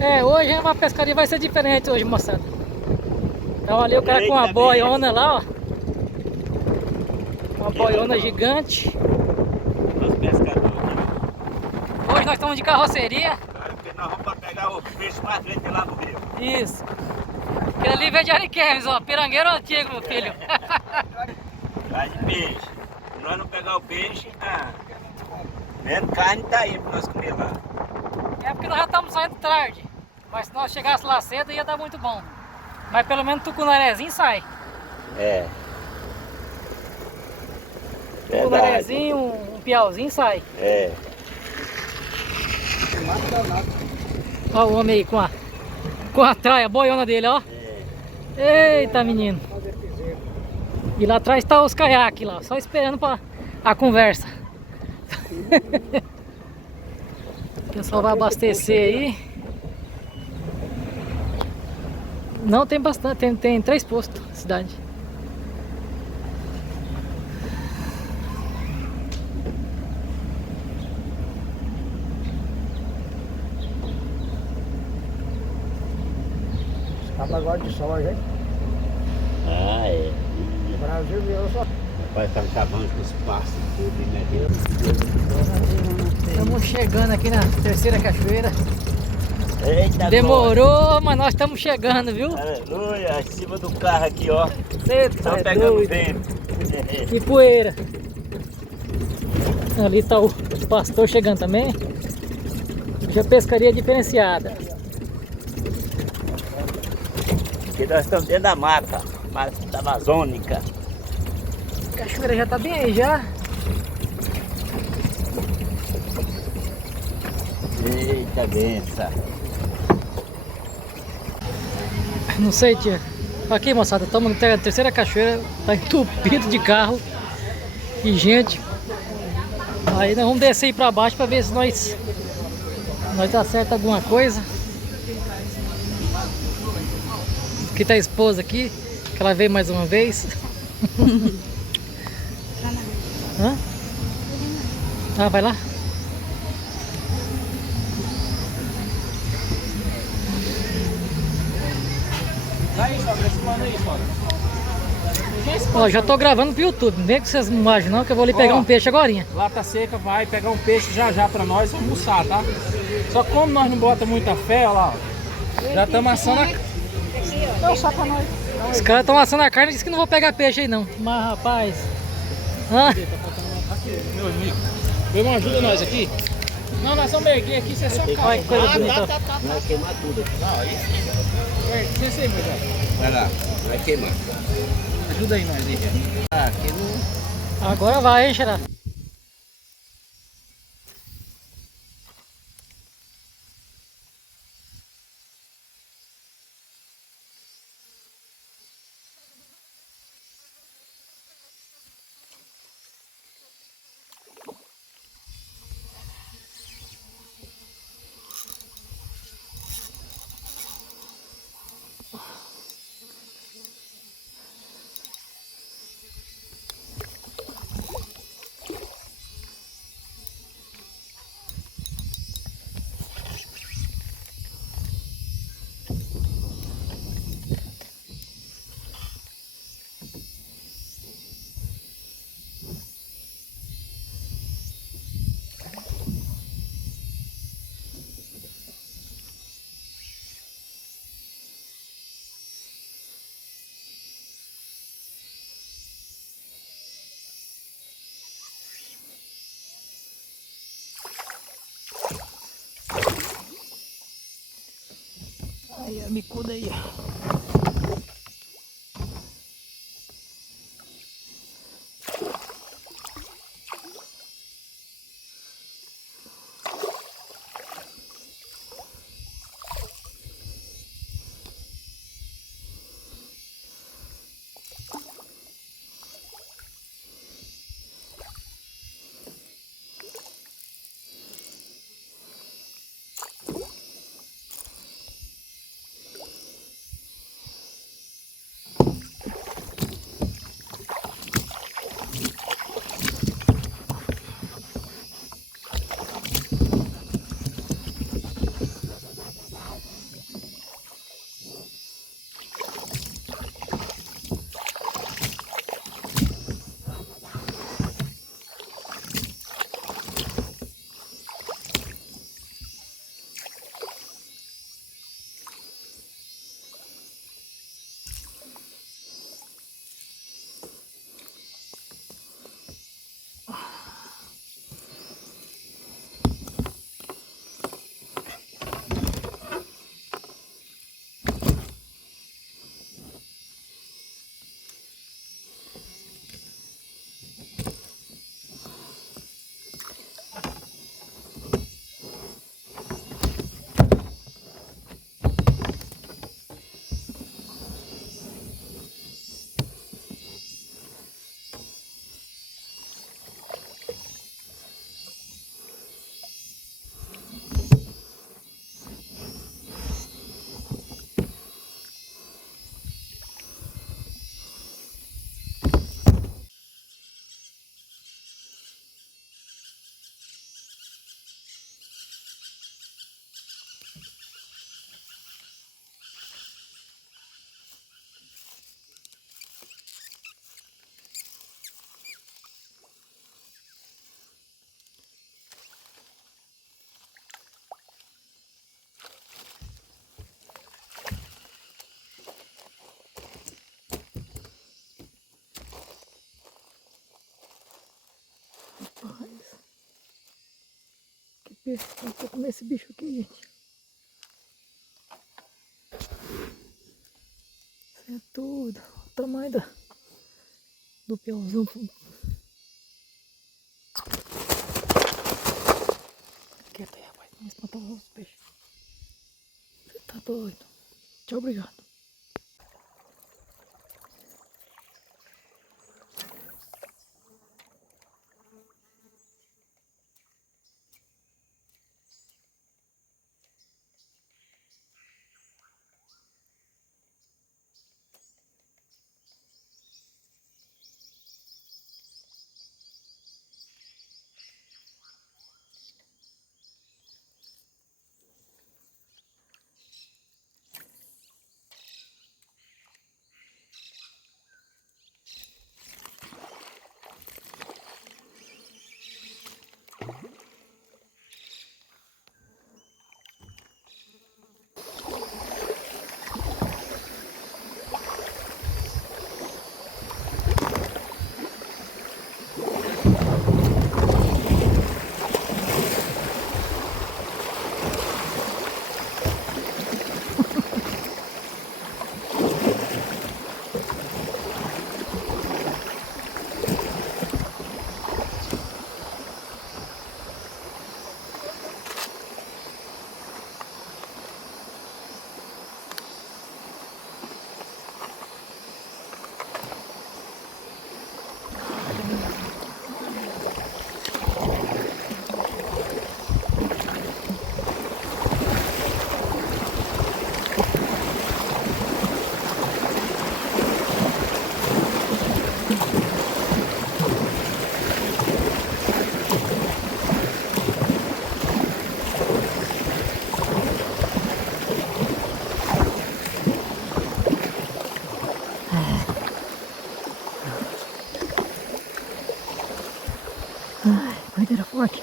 É, hoje a pescaria vai ser diferente hoje, moçada. Então ali o cara com uma boiona lá, ó. Uma boiona gigante. Os pescadores. Hoje nós estamos de carroceria. Porque nós vamos para pegar o peixe mais frente lá no rio. Isso. Aquele ali veio de Ariquemes, ó. Pirangueiro antigo, meu filho. Traz de peixe. Se nós não pegar o peixe, menos carne tá aí para nós comer lá. É porque nós já estamos saindo tarde. Mas se nós chegássemos lá cedo ia dar muito bom. Mas pelo menos tucunarezinho sai. É. Tucunarezinho, um piauzinho sai. É. Olha o homem aí com a traia, a boiona dele, ó. Eita, menino. E lá atrás tá os caiaques lá, só esperando para a conversa. O pessoal vai abastecer aí. Não, tem bastante, tem 3 postos na cidade. Agora de soja, hein? Ah, é. O Brasil virou só. Vai estar acabando com os pastos tudo, né? Estamos chegando aqui na terceira cachoeira. Eita, Demorou, mas nós estamos chegando, viu? Aleluia, em cima do carro aqui, ó. Você Só tá pegando doido. vento. E poeira. Ali tá o pastor chegando também. Já pescaria diferenciada. Aqui nós estamos dentro da mata amazônica. A cachoeira já tá bem aí já. Eita, benção. Não sei, tia. Aqui, moçada, estamos na terceira cachoeira. Tá entupido de carro e gente. Aí nós vamos descer aí pra baixo pra ver se nós acerta alguma coisa. Aqui tá a esposa aqui, que ela veio mais uma vez. Hã? Ah, vai lá. Ó, já tô gravando pro YouTube, nem que vocês não imaginam que eu vou ali pegar um peixe agorinha. Lata seca vai pegar um peixe já pra nós almoçar, tá? Só que como nós não bota muita fé, ó lá, ó, já estamos assando a... Não, só pra nós. Os caras estão assando a carne e dizem que não vou pegar peixe aí não. Mas rapaz... Hã? Aqui, meu amigo. Vê uma ajuda nós aqui? Não, nós vamos erguer aqui, você só cai. Olha que coisa bonita. Vai queimar tudo aqui. Não, isso. Desce aí, Moisés. Vai lá, vai queimar. Ajuda aí nós aí. Aqui não... Agora vai, hein, Xará? Aí, a micuda aí, ó. ver se eu vou comer esse bicho aqui, gente. Isso é tudo. O tamanho do peãozão. Quieto aí, rapaz. Vamos espantar os peixes. Você tá doido. Tchau, obrigado. Ai, doideira forte.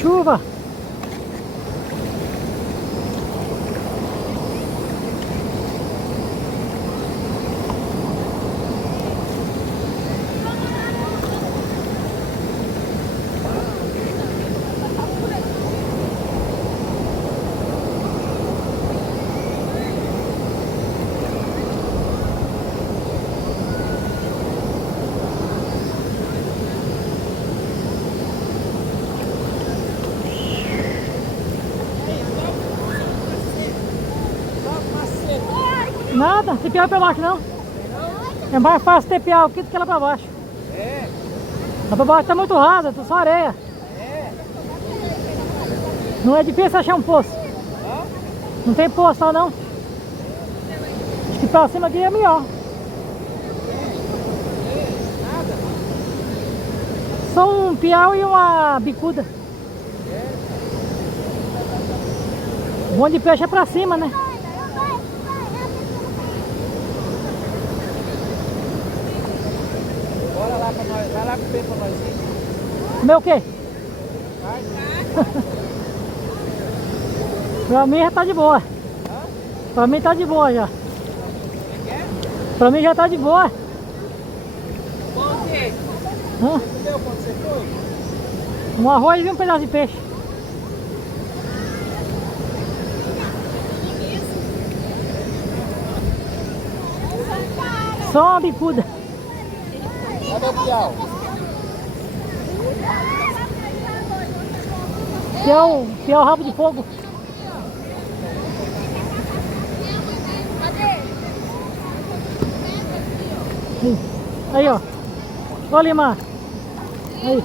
Chuva! Nada, tem piau pra baixo não. É mais fácil ter piau aqui do que lá pra baixo. É. Lá pra baixo tá muito rasa, tá só areia. É. Não é difícil achar um poço. Hã? Não tem poço lá não. Acho que pra cima aqui é melhor. Nada. Só um piau e uma bicuda. O monte de peixe é pra cima, né? Bora lá pra nós, vai lá comer pra nós ir. Comer o quê? Vai. Pra mim já tá de boa. Pra mim tá de boa já. Pra mim já tá de boa. Bom o quê? Hã? Comeu quando você foi? Um arroz e um pedaço de peixe. Só uma bicuda. Cadê o piau? Que é o rabo de fogo. Aí, ó. Ó, Lima. Aí.